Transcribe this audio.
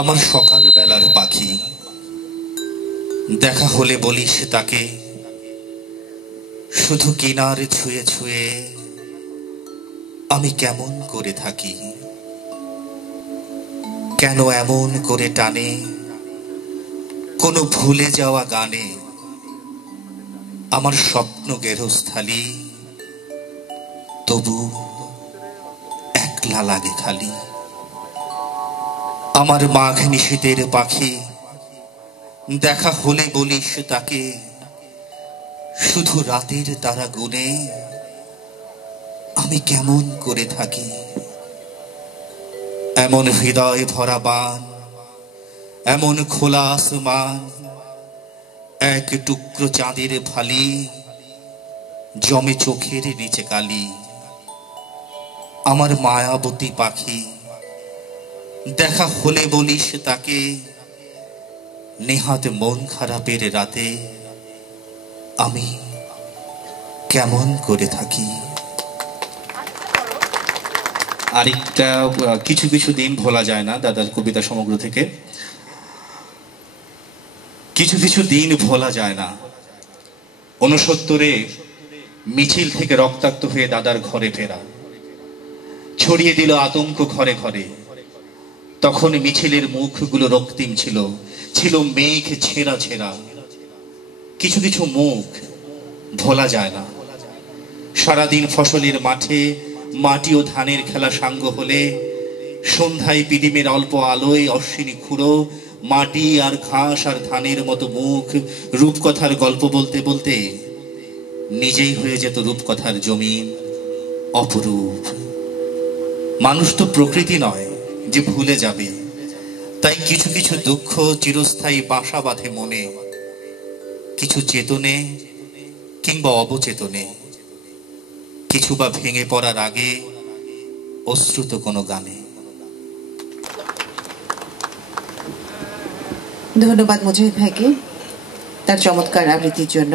আমার সকালবেলার পাখি, দেখা হলে বলিস তাকে, শুধু কিনার ছুঁয়ে ছুঁয়ে আমি কেমন করে থাকি। কেন এমন করে টানে কোনো ভুলে যাওয়া গানে আমার স্বপ্ন গেরস্থালি, তবু একলা লাগে খালি। আমার মাঘ নিশীথের পাখি, দেখা হলে বলিস তাকে, শুধু রাতের তারা গুনে আমি কেমন করে থাকি। এমন হৃদয় ভরা বান, এমন খোলা আসমান, এক টুকরো চাঁদের ফালি জমে চোখের নিচে কালি। আমার মায়াবতী পাখি, দেখা হলে বলিস তাকে, নেহাত মন খারাপের রাতে আমি কেমন করে থাকি। আরেকটা কিছু কিছু দিন ভোলা যায় না, দাদার কবিতা সমগ্র থেকে। কিছু কিছু দিন ভোলা যায় না। 69-এ মিছিল থেকে রক্তাক্ত হয়ে দাদার ঘরে ফেরা ছড়িয়ে দিল আতঙ্ক ঘরে ঘরে। তখন মিছিলের মুখগুলো রক্তিম ছিল, ছিল মেঘ ছেঁড়া ছেঁড়া। কিছু কিছু মুখ ভোলা যায় না। সারাদিন ফসলের মাঠে মাটি ও ধানের খেলা সাঙ্গ হলে সন্ধ্যায় পিদিমের অল্প আলোয় অশ্বিনী খুঁড়ো মাটি আর ঘাস আর ধানের মতো মুখ রূপকথার গল্প বলতে বলতে নিজেই হয়ে যেত রূপকথার জমিন অপরূপ। মানুষ তো প্রকৃতি নয় যে ভুলে যাবে, তাই কিছু কিছু দুঃখ চিরস্থায়ী বাসা বাঁধে মনে, কিছু চেতনে কিংবা অবচেতনে, কিছু বা ভেঙে পড়ার আগে অশ্রুত কোনো গানে। ধন্যবাদ মুজাহিদ ভাইকে তার চমৎকার আবৃত্তির জন্য।